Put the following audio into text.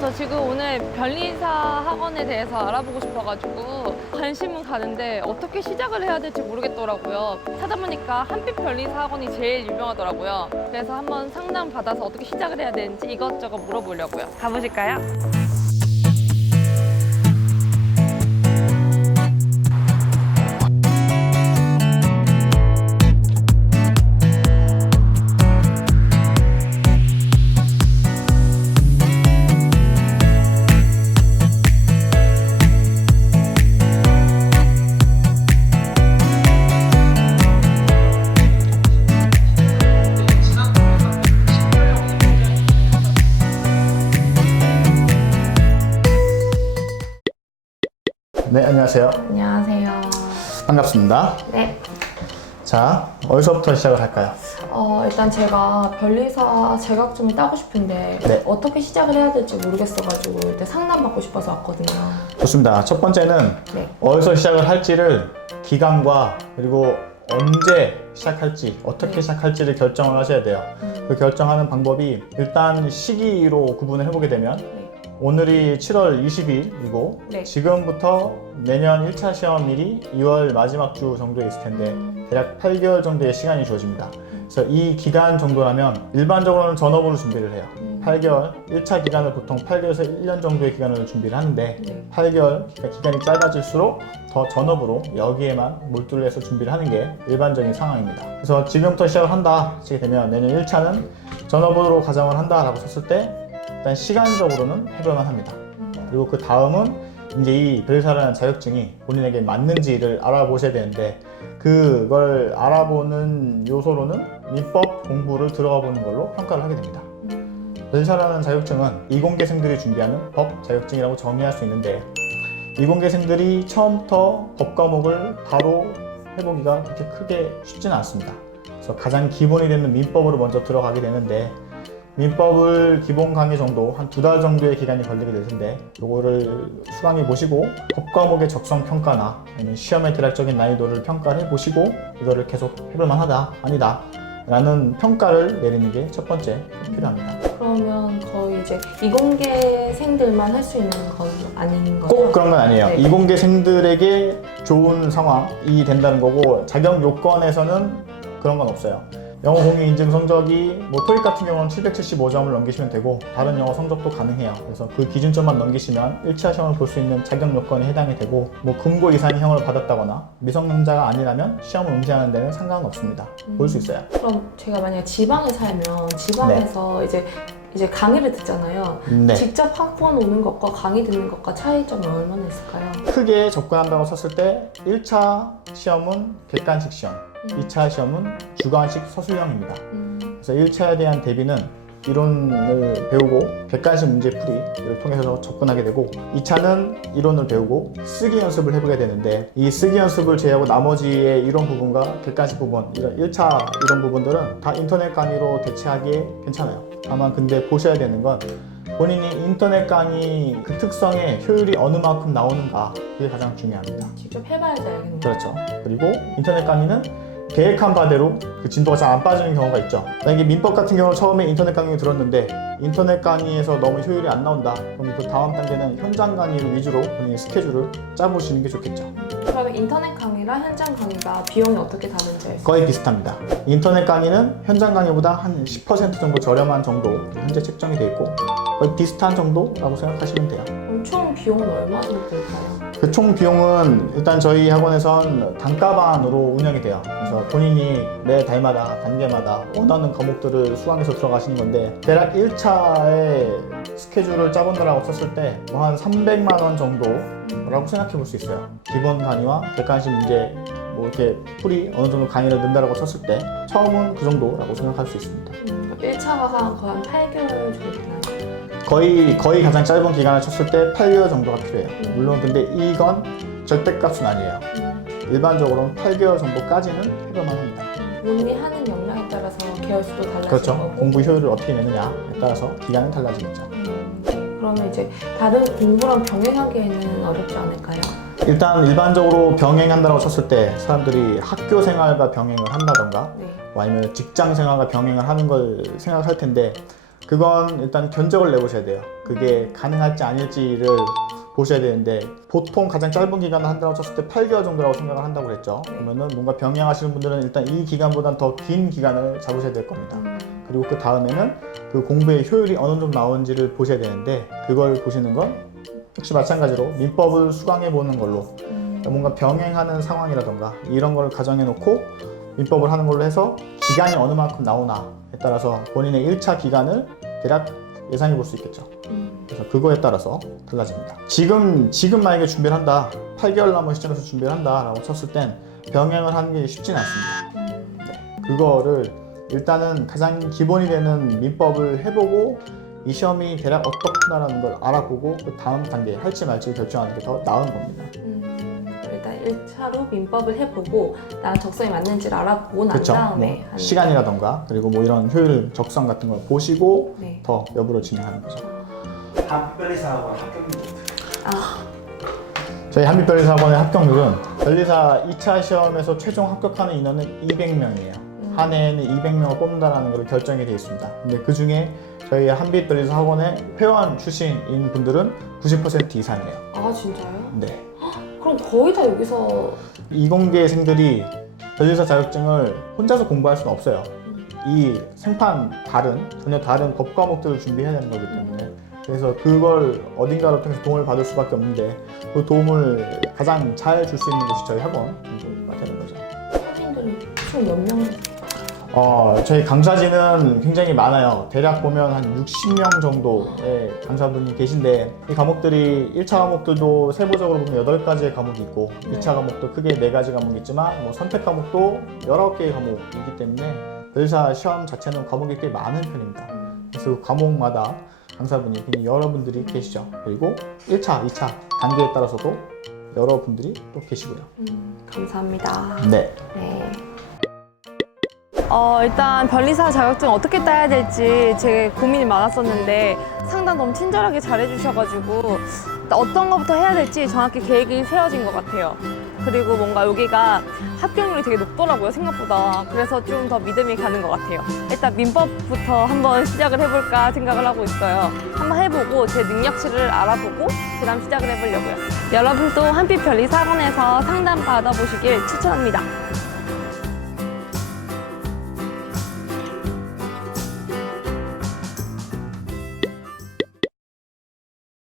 저 지금 오늘 변리사 학원에 대해서 알아보고 싶어가지고 관심은 가는데 어떻게 시작을 해야 될지 모르겠더라고요. 찾아보니까 한빛 변리사 학원이 제일 유명하더라고요. 그래서 한번 상담 받아서 어떻게 시작을 해야 되는지 이것저것 물어보려고요. 가보실까요? 네, 안녕하세요. 안녕하세요. 반갑습니다. 네. 자, 어디서부터 시작을 할까요? 일단 제가 변리사 자격증을 따고 싶은데 네. 어떻게 시작을 해야 될지 모르겠어가지고 일단 상담받고 싶어서 왔거든요. 좋습니다. 첫 번째는 네. 어디서 시작을 할지를 기간과 그리고 언제 시작할지, 어떻게 네. 시작할지를 결정을 하셔야 돼요. 그 결정하는 방법이 일단 시기로 구분을 해보게 되면 네. 오늘이 7월 20일이고 네. 지금부터 내년 1차 시험일이 2월 마지막 주 정도에 있을 텐데 대략 8개월 정도의 시간이 주어집니다. 그래서 이 기간 정도라면 일반적으로는 전업으로 준비를 해요. 8개월, 1차 기간을 보통 8개월에서 1년 정도의 기간을 준비를 하는데 네. 8개월, 그러니까 기간이 짧아질수록 더 전업으로 여기에만 몰두를 해서 준비를 하는 게 일반적인 상황입니다. 그래서 지금부터 시작을 한다 하시게 되면 내년 1차는 전업으로 가정을 한다 라고 썼을 때 일단 시간적으로는 해볼만 합니다. 그리고 그 다음은 이제 이 변리사라는 자격증이 본인에게 맞는지를 알아보셔야 되는데 그걸 알아보는 요소로는 민법 공부를 들어가 보는 걸로 평가를 하게 됩니다. 변리사라는 자격증은 이공계생들이 준비하는 법 자격증이라고 정의할 수 있는데 이공계생들이 처음부터 법 과목을 바로 해보기가 그렇게 크게 쉽지는 않습니다. 그래서 가장 기본이 되는 민법으로 먼저 들어가게 되는데 민법을 기본 강의 정도 한 2달 정도의 기간이 걸리게 될 텐데 요거를 수강해 보시고 법 과목의 적성 평가나 아니면 시험의 대략적인 난이도를 평가를 해 보시고 이거를 계속 해볼 만하다 아니다 라는 평가를 내리는 게 첫 번째 필요합니다. 그러면 거의 이제 이공계생들만 할 수 있는 건 아닌 거죠? 꼭 그런 건 아니에요. 네. 이공계생들에게 좋은 상황이 된다는 거고 자격 요건에서는 그런 건 없어요. 영어 공유 인증 성적이 뭐 토익 같은 경우는 775점을 넘기시면 되고 다른 영어 성적도 가능해요. 그래서 그 기준점만 넘기시면 1차 시험을 볼 수 있는 자격 요건에 해당이 되고 뭐 금고 이상의 형을 받았다거나 미성년자가 아니라면 시험을 응시하는 데는 상관은 없습니다. 볼 수 있어요. 그럼 제가 만약에 지방에 살면 지방에서 이제 강의를 듣잖아요. 네. 직접 학원 오는 것과 강의 듣는 것과 차이점이 얼마나 있을까요? 크게 접근한다고 쳤을 때 1차 시험은 객관식 시험, 2차 시험은 주관식 서술형입니다. 그래서 1차에 대한 대비는 이론을 배우고 객관식 문제풀이를 통해서 접근하게 되고 2차는 이론을 배우고 쓰기 연습을 해보게 되는데 이 쓰기 연습을 제외하고 나머지의 이론 부분과 객관식 부분, 이런 1차 이론 부분들은 다 인터넷 강의로 대체하기에 괜찮아요. 다만 근데 보셔야 되는 건 본인이 인터넷 강의 그 특성의 효율이 어느 만큼 나오는가 그게 가장 중요합니다. 직접 해봐야지 알겠네요. 그렇죠. 그리고 인터넷 강의는 계획한 바대로 그 진도가 잘 안 빠지는 경우가 있죠. 만약에 민법 같은 경우는 처음에 인터넷 강의를 들었는데 인터넷 강의에서 너무 효율이 안 나온다. 그럼 그 다음 단계는 현장 강의를 위주로 본인의 스케줄을 짜보시는 게 좋겠죠. 그러면 인터넷 강의랑 현장 강의가 비용이 어떻게 다른지 알수 거의 비슷합니다. 인터넷 강의는 현장 강의보다 한 10% 정도 저렴한 정도 현재 책정이 되어 있고 거의 비슷한 정도라고 생각하시면 돼요. 그럼 총 비용은 얼마 정도 들까요? 그 총 비용은 일단 저희 학원에선 단가반으로 운영이 돼요. 그래서 본인이 매 달마다 단계마다 원하는 과목들을 수강해서 들어가시는 건데 대략 1차의 스케줄을 짜본다라고 쳤을 때 뭐 한 300만 원 정도라고 생각해 볼 수 있어요. 기본 강의와 객관식 문제 뭐 이렇게 풀이 어느 정도 강의를 넣는다라고 쳤을 때 처음은 그 정도라고 생각할 수 있습니다. 1차가 거의 한 8개월 정도 되나요? 거의 가장 짧은 기간을 쳤을 때 8개월 정도가 필요해요. 물론 근데 이건 절대값은 아니에요. 일반적으로는 8개월 정도까지는 해볼만 합니다. 본인이 하는 역량에 따라서 개월수도 달라지는 그렇죠. 거고. 공부 효율을 어떻게 내느냐에 따라서 기간은 달라지겠죠. 네. 그러면 이제 다른 공부랑 병행하기에는 어렵지 않을까요? 일단 일반적으로 병행한다고 쳤을 때 사람들이 학교 생활과 병행을 한다던가 네. 아니면 직장 생활과 병행을 하는 걸 생각할 텐데 그건 일단 견적을 내보셔야 돼요. 그게 가능할지 아닐지를 보셔야 되는데 보통 가장 짧은 기간을 한다고 쳤을 때 8개월 정도라고 생각을 한다고 그랬죠. 그러면은 뭔가 병행하시는 분들은 일단 이 기간보다는 더 긴 기간을 잡으셔야 될 겁니다. 그리고 그 다음에는 그 공부의 효율이 어느 정도 나오는지를 보셔야 되는데 그걸 보시는 건 역시 마찬가지로 민법을 수강해 보는 걸로 뭔가 병행하는 상황이라던가 이런 걸 가정해 놓고 민법을 하는 걸로 해서 기간이 어느 만큼 나오나에 따라서 본인의 1차 기간을 대략 예상해 볼 수 있겠죠. 그래서 그거에 따라서 달라집니다. 지금 만약에 준비를 한다, 8개월 남은 시점에서 준비를 한다라고 쳤을 땐 병행을 하는 게 쉽지는 않습니다. 네. 그거를 일단은 가장 기본이 되는 민법을 해보고 이 시험이 대략 어떻구나라는 걸 알아보고 그 다음 단계 할지 말지 결정하는 게 더 나은 겁니다. 일단 1차로 민법을 해보고 나랑 적성이 맞는지를 알아보고 난 그쵸? 다음에 뭐 시간이라던가 그리고 뭐 이런 효율 적성 같은 걸 보시고 네. 더 여부로 진행하는 거죠. 한빛변리사학원 합격률. 저희 한빛변리사학원의 합격률은 변리사 2차 시험에서 최종 합격하는 인원은 200명이에요. 한 해에는 200명을 뽑는다는 걸 결정이 되어 있습니다. 근데 그 중에 저희 한빛변리사학원의 회원 출신인 분들은 90% 이상이에요. 아 진짜요? 네. 그럼 거의 다 여기서 이공계생들이 변리사 자격증을 혼자서 공부할 수는 없어요. 이 생판 전혀 다른 법 과목들을 준비해야 되는 거기 때문에 그래서 그걸 어딘가로 통해서 도움을 받을 수밖에 없는데 그 도움을 가장 잘 줄 수 있는 곳이 저희 학원가 되는 거죠. 사진들은 총 몇 명? 저희 강사진은 굉장히 많아요. 대략 보면 한 60명 정도의 강사분이 계신데 이 과목들이 1차 과목들도 세부적으로 보면 8가지의 과목이 있고 2차 과목도 크게 4가지 과목이 있지만 뭐 선택 과목도 19개의 과목이기 때문에 변리사 시험 자체는 과목이 꽤 많은 편입니다. 그래서 그 과목마다 강사분이 굉장히 여러분들이 계시죠. 그리고 1차, 2차 단계에 따라서도 여러분들이 또 계시고요. 감사합니다. 네. 네. 일단 변리사 자격증 어떻게 따야 될지 되게 고민이 많았었는데 상담 너무 친절하게 잘해주셔가지고 어떤 것부터 해야 될지 정확히 계획이 세워진 것 같아요. 그리고 뭔가 여기가 합격률이 되게 높더라고요, 생각보다. 그래서 좀 더 믿음이 가는 것 같아요. 일단 민법부터 한번 시작을 해볼까 생각을 하고 있어요. 한번 해보고 제 능력치를 알아보고 그 다음 시작을 해보려고요. 여러분도 한빛 변리사학원에서 상담 받아보시길 추천합니다.